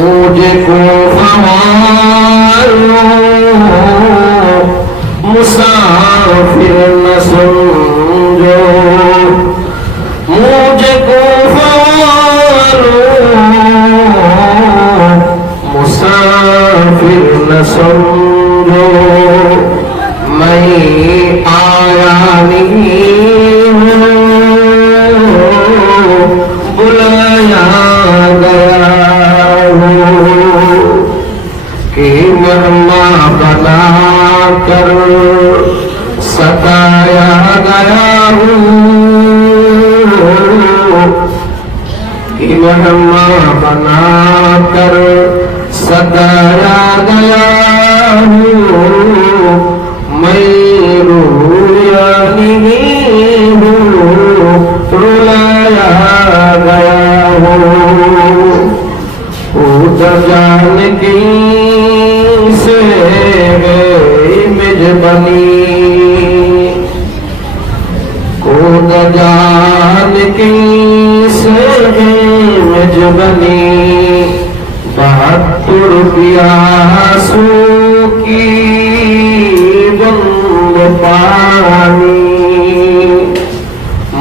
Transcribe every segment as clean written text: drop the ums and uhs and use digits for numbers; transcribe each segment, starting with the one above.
मुझको ख्वालो मुसाफिर न समझो, मुझको ख्वालो मुसाफिर न समझो, मैं आया नहीं हूँ बुलाया गया हूँ कि मेहमान बना कर सताया गया हूँ, कि मेहमान बना कर सताया गया हूँ, मैं रोया नहीं हूँ रुलाया गया हूँ। उधर जान की से मेजबानी, उधर जान की से मेजबानी, 72 प्यासों की बंद पानी,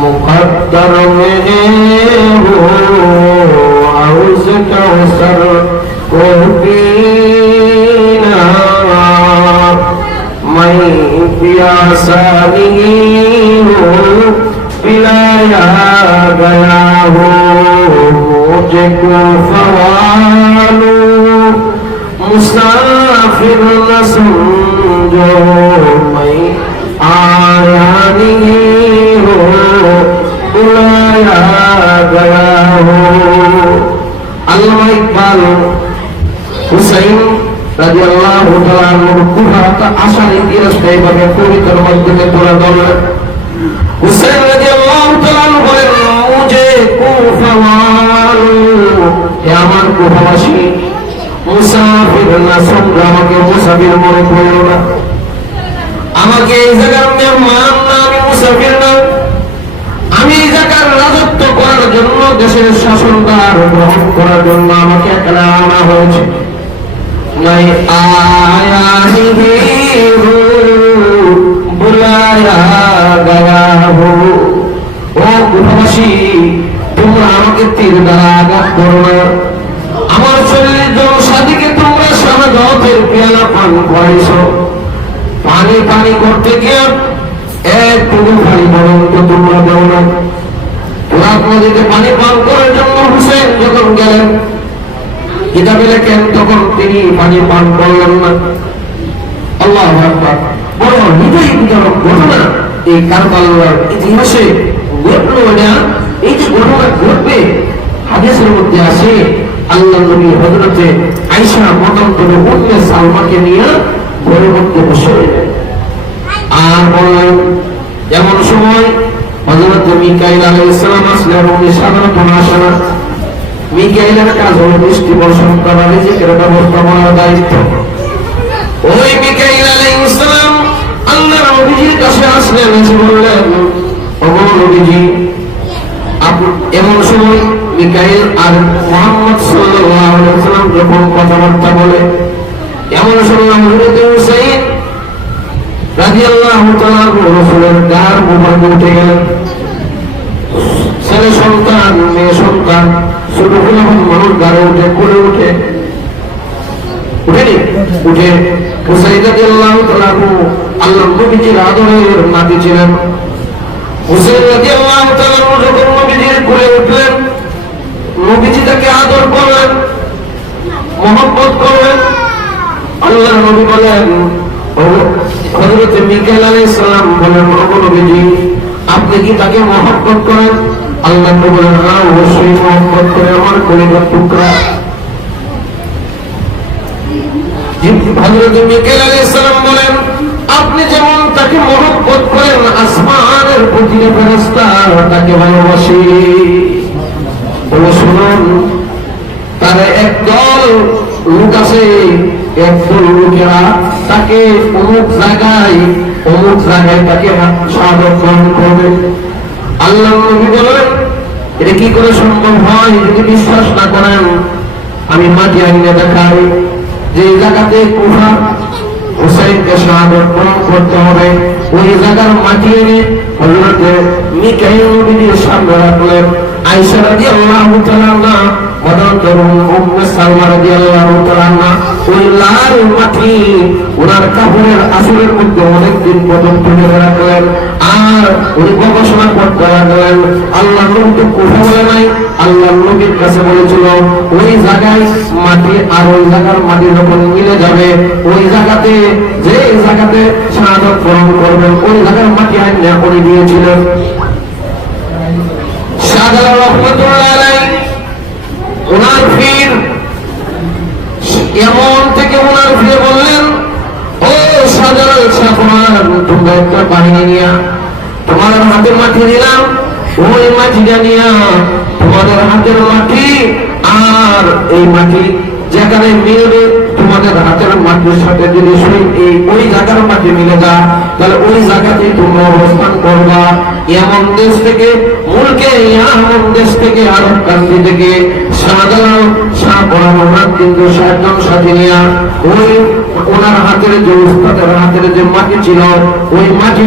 मुकद्दर में हो हौज़ कौसर को पीना, मैं प्यासा नहीं हूँ पिलाया गया हूँ, मुझको ख्वालो मुसाफिर न समझो, मैं आया नहीं हूँ बुलाया गया हूँ। আল্লামা ইকবাল হুসাইন রাদিয়াল্লাহু তাআলা আনহু কুফাতে আসার ইতিহাসটা এইভাবে কবিতার মাধ্যমে তুলে ধরলেন। হুসাইন রাদিয়াল্লাহু তাআলা আনহু বলেন, মুঝে কুফা ওয়ালো, হে আমার কুফাবাসী, মুসাফির না সমঝো, আমাকে মুসাফির মনে করো না, আমাকে এই জায়গার মেহমান না, আমি মুসাফির না, আমি এই জায়গার রাজত্ব করার জন্য, দেশের শাসনদার গ্রহণ করার জন্য আমাকে এখানে আনা হয়েছে। নাই আয়া হি হো বুলায়া গয়া হো, ও কুফাবাসী, তোমরা আমাকে তীর দ্বারা আঘাত করো না, আমার শরীরের জনসাদীকে তোমরা শাহাদাতের পেয়ালা পান করাইছো, পানি পানি করতে গিয়ে একটুকু পানি পর্যন্ত তোমরা দেও না। ফোরাত নদীতে পানি পান করার জন্য হুসেন যখন গেলেন, কিতাবে লেখেন তখন তিনি পানি পান করলেন না। আল্লাহু আকবার, বড় হৃদয় বিদারক ঘটনা এই কারবালার ইতিহাসে ঘটলো না। এই যে ঘটনা ঘটবে হাদিসের মধ্যে আসে, আল্লাহ নবী হযরতে আয়েশা মতান্তরে উম্মে সালমাকে নিয়ে ঘরের মধ্যে বসে রইলেন আর বললেন, এমন সময় হযরত মিকাইল আলাইহিস সালাম আসলেন। উনি সাধারণত আসে না, মিকাইলের কাজ হলো বৃষ্টি বর্ষণ করা, রিজিকের ব্যবস্থা করার দায়িত্ব। ওই মিকাইল আলাইহিস সালাম আল্লাহর নবীজির কাছে আসলেন, এসে বললেন, ওগো নবীজি, এমন সময় মিকাইল আর মুহাম্মদ সাল্লাল্লাহু আলাইহি ওয়াসাল্লাম যখন কথাবার্তা বলে, এমন সময় হযরত হুসাইন রাদিয়াল্লাহু তাআলা রাসূলের গার মুবারক উঠে গেলেন। ছেলে সন্তান, মেয়ে সন্তান, ছোট মানুষ গাড়ে উঠে কোলে উঠে উঠে হুসাইন রাদিয়াল্লাহু তাআলা আল্লাহর নবীজির আদরের নাতি ছিলেন। হুসাইন রাদিয়াল্লাহু তাআলা যখন নবীজির কোলে উঠলেন, নবীজি তাকে আদর করলেন, মহব্বত করলেন। আল্লাহর নবী বলেন, হযরত মিকাইল আলাইহিস সালাম বলেন, ওগো নবীজি, আপনি কি তাকে মহব্বত করেন? আল্লাহ নবী বলেন, হ্যাঁ অবশ্যই মহব্বত করে, আমার কলিজার টুকরা। হযরত মিকাইল আলাইহিস সালাম বলেন, আপনি যেমন তাকে মহব্বত করেন, আসমানের প্রতিটা ফেরেশতা তাকে ভালোবাসে। বলে শুনুন, তার একদল লোক আছে, একদল লোকেরা তাকে অমুক জায়গায় তাকে শাহাদাত গ্রহণ করবে। আল্লাহ নবী বলেন, এটা কি করে সম্ভব হয়? যদি বিশ্বাস না করেন আমি মাটি আনিয়ে দেখাই যে জায়গাতে কুফা হুসাইনকে শাহাদত বরণ করতে হবে, ওই জায়গার মাটি এনে হযরত মিকাইল নবীর সামনে রাখলেন। আয়েশা রাদিয়াল্লাহু তাআলা আনহা, হযরত উম্মে সালমা রাদিয়াল্লাহু তাআলা আনহা ওই লাল মাটি ওনার কাপড়ের আঁচলের মধ্যে অনেকদিন পর্যন্ত ধরে রাখলেন। আর ওই গবেষণা করতে লাগলেন। আল্লাহ নবী তো কুফা বলে নাই, আল্লাহ নবীর কাছে বলেছিল ওই জায়গায় মাটি আর ওই জায়গার মাটি যখন মিলে যাবে, ওই জায়গাতে যে জায়গাতে শাহাদত বরণ করবেন ওই জায়গার মাটি আইনা করে দিয়েছিলেন। শাহজালাল রহমাতুল্লাহ আলাইহি ওনার পীর এমন থেকে ওনার পীর বললেন, ও শাহজালাল শাহজালাল, তোমরা একটা বাহিনী নিয়া তোমাদের হাতের মাটি দিলাম, ওই মাটিটা নিয়া তোমাদের হাতের মাটি আর এই মাটি যেখানে মিলবে তোমাদের হাতের মাটির সাথে যদি ওই জায়গার মাটি মিলে যা, তাহলে ওই জায়গাতেই তোমরা অবস্থান করবা। এমন দেশ থেকে মুলকে এমন দেশ থেকে আরব কান্ট্রি থেকে শাহজালাল শাহ পরামর্শ কিন্তু 60 জন সাথী নিয়া ওই ওনার হাতের যে উস্তাদের হাতের যে মাটি ছিল ওই মাটি